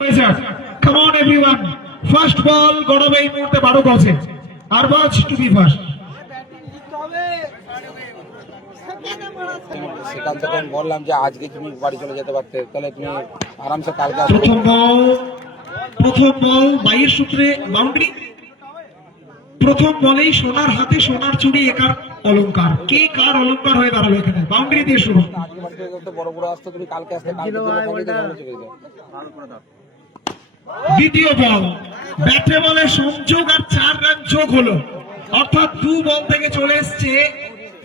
Come on everyone. First ball গড়াবে এই মুহূর্তে 12 গজে। Arbaaz to be first. সেখান থেকে আমি বললাম যে আজকে তুমি বাড়ি চলে যেতে পারতে, তাহলে তুমি আরামসে কালকে প্রথম বল বাইয়ের সূত্রে বাউন্ডারি। প্রথম বলেই সোনার হাতে সোনার চুড়ি একার অলংকার। কে কার অলংকার হয়ে দাঁড়াবে এখানে? বাউন্ডারি দিয়ে শুরু। আজকে বাড়ি চলে যেতে বড় বড় আসতো, তুমি কালকে আসতে কালকে চলে যেতে। দ্বিতীয় বল ব্যাটে বলে সংযোগ আর 4 রান যোগ হলো, অর্থাৎ 2 বল থেকে চলে এসছে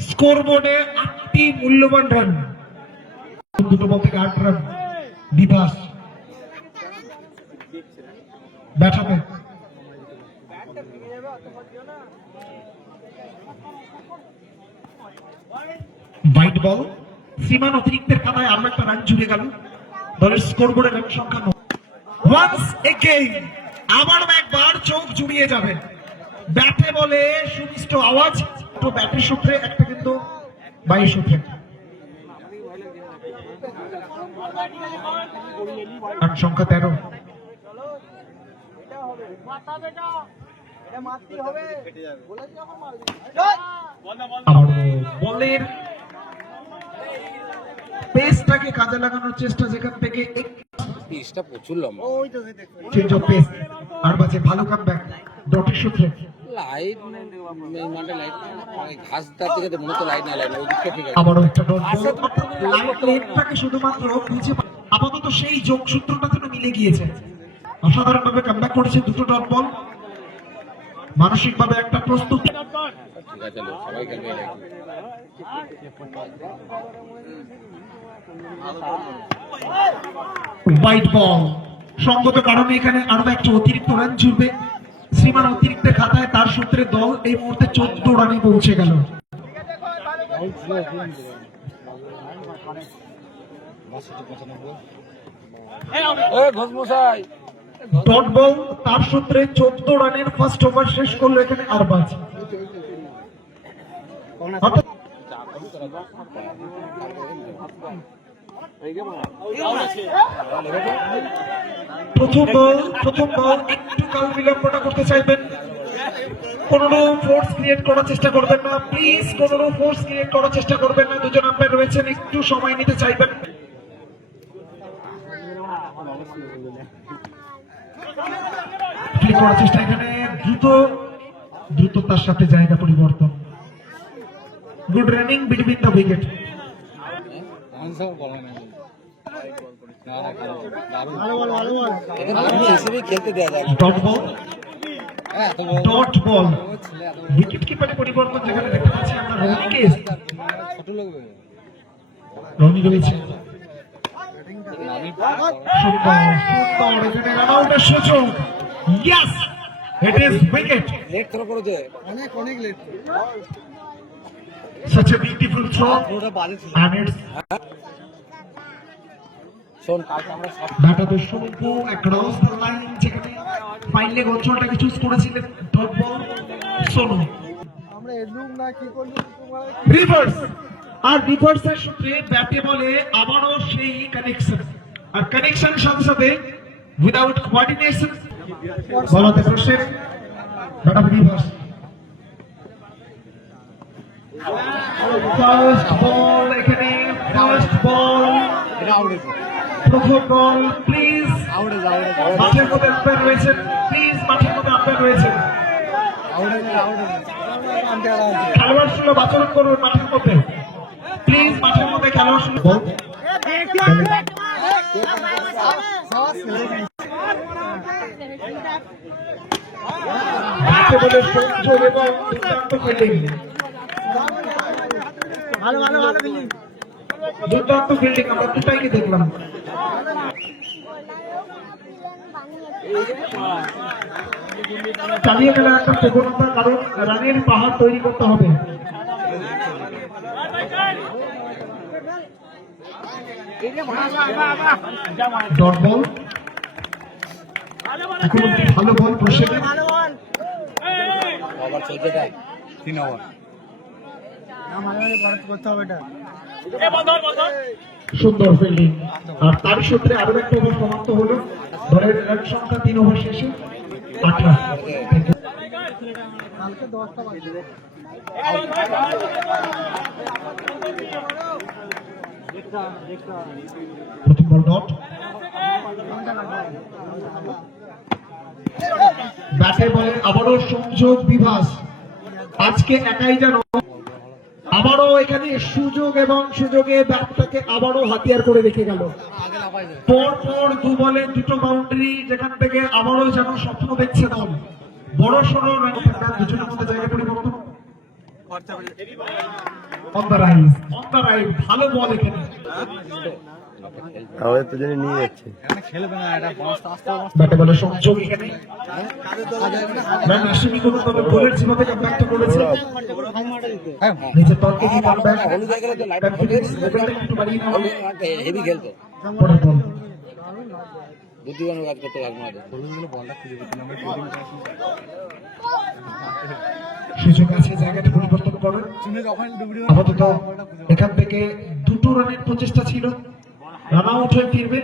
স্কোরবোর্ডে 8টি মূল্যবান রান। দুটো বল থেকে 8 রান। Bibhas ব্যাটাতে white ball. সীমান অতিরিক্তের খাতায় আরো একটা রান জুড়ে গেল। দলের স্কোরবোর্ডে রান সংখ্যা ওয়ান্স এগেইন আবারও একবার চোখ জুড়িয়ে যাবে। ব্যাটে বলে সুমিষ্ট আওয়াজ। তো ব্যাটের সূত্রে একটা কিন্তু বাইরের সূত্রে রান সংখ্যা 13। বলের পেসটাকে কাজে লাগানোর চেষ্টা, যেখান থেকে পিচটা প্রচুর লম্বা। চেঞ্জ অফ পেস আর বাজে ভালো কামব্যাক ডটের সূত্রে। লাইট মানে লাইট ঘাসটার দিকে মনে তো লাইট না, লাইট ওই দিকটা ঠিক আছে। আবারও একটা ডট বল। লাইট লেগটাকে শুধুমাত্র খুঁজে আপাতত সেই যোগসূত্রটা যেন মিলে গিয়েছে। অসাধারণভাবে কামব্যাক করেছে দুটো ডট বল। মানসিকভাবে একটা প্রস্তুতি। ঠিক আছে, সবাই খেলবে। White ball. সঙ্গত কারণে এখানে আরো একটা অতিরিক্ত রান জুড়বে শ্রীমান অতিরিক্তের খাতায়। তার সূত্রে দল এই মুহূর্তে 14 রানে পৌঁছে গেল। Dot ball. তার সূত্রে 14 রানের ফার্স্ট ওভার শেষ করলো এখানে আরবাজ। প্রথম বল একটু কাল বিলম্বটা করতে চাইবেন। কোনো ফোর্স ক্রিয়েট করার চেষ্টা করবেন না প্লিজ, কোনো ফোর্স ক্রিয়েট করার চেষ্টা করবেন না। দুজন আম্পায়ার রয়েছেন, একটু সময় নিতে চাইবেন। ক্লিক করার চেষ্টা এখানে দ্রুততার সাথে জায়গা পরিবর্তন। Good running between the wicket. খেলতে দেওয়া যায় ডট বল। উইকেট কিপারে পরিবর্তন যেখানে দেখতে পাচ্ছি আমরা রনি রয়েছে। এখানে রান আউটের সুযোগ। Yes, it is wicket. Late throw করেছে, অনেক লেট। Such a beautiful throw and it's শোন কালকে আমরা সব ব্যাটা তো শঙ্কু across the line, যেখানে ফাইন লেগ অঞ্চলটাকে চুজ করেছিলেন ডট বল সোনু। আমরা এলুম না কি করলি তোমার রিভার্স। আর রিভার্সের সূত্রে ব্যাটে বলে আবারও সেই কানেকশন, আর কানেকশন সাথে সাথে উইদাউট কোঅর্ডিনেশন বলাতে প্রশ্নের ব্যাটা রিভার্স। ফার্স্ট বল এখানে, ফার্স্ট বল প্রথম বল। প্লিজ মাঠের মধ্যে আম্পায়ার রয়েছেন, প্লিজ মাঠের মধ্যে আম্পায়ার রয়েছেন। খেলোয়াড় সুলভ আচরণ করুন মাঠের মধ্যে, প্লিজ মাঠের মধ্যে খেলোয়াড় সুলভ। বলে সংযোগ এবং দুর্দান্ত ফিল্ডিং। দুর্দান্ত ফিল্ডিং আমরা দুটাইকে দেখলাম। চালিয়ে গেলে একটা প্রবণতা, কারণ রানের পাহাড় তৈরি করতে হবে। ডট বল এখন একটি ভালো বল প্রসেসে। 3 ওভার করতে হবে এটা। সুন্দর ফিল্ডিং, আর তার সূত্রে আরো একটা ওভার সমাপ্ত হলো। দলের রান সংখ্যা 3 ওভার শেষে 8 রান। কালকে 10টা বাজে। প্রথম বল ডট, ব্যাটে বলে আবারও সংযোগ বিভাস। আজকে একাই যেন আবারও এখানে সুযোগ এবং সুযোগে ব্যাটটাকে আবারও হাতিয়ার করে রেখে গেল। পর পর 2 বলে 2টো বাউন্ডারি, যেখান থেকে আবারও যেন স্বপ্ন দেখছে দল। বড় সড়ো রান, দুজনের মধ্যে জায়গা পরিবর্তন। অন দ্য রাইট, ভালো বল এখানে। আমাদের তো জন্য নিয়ে যাচ্ছে। ব্যাটে বলে সংযোগ এখানে রান আসেনি কোনো, তবে গোলের সীমা থেকে ব্যর্থ করেছে। নিজের দলকে নিয়ে কামব্যাক, কনফিডেন্স লেভেলটা একটু বাড়িয়ে নেওয়া। হেভি খেলতো, পরের বল বুদ্ধিমানের কাজ করতে কাজ মারে। সুযোগ আছে, জায়গাটা পরিবর্তন করে। আপাতত এখান থেকে 2টো রানের প্রচেষ্টা ছিল, রান আউট হয়ে ফিরবে।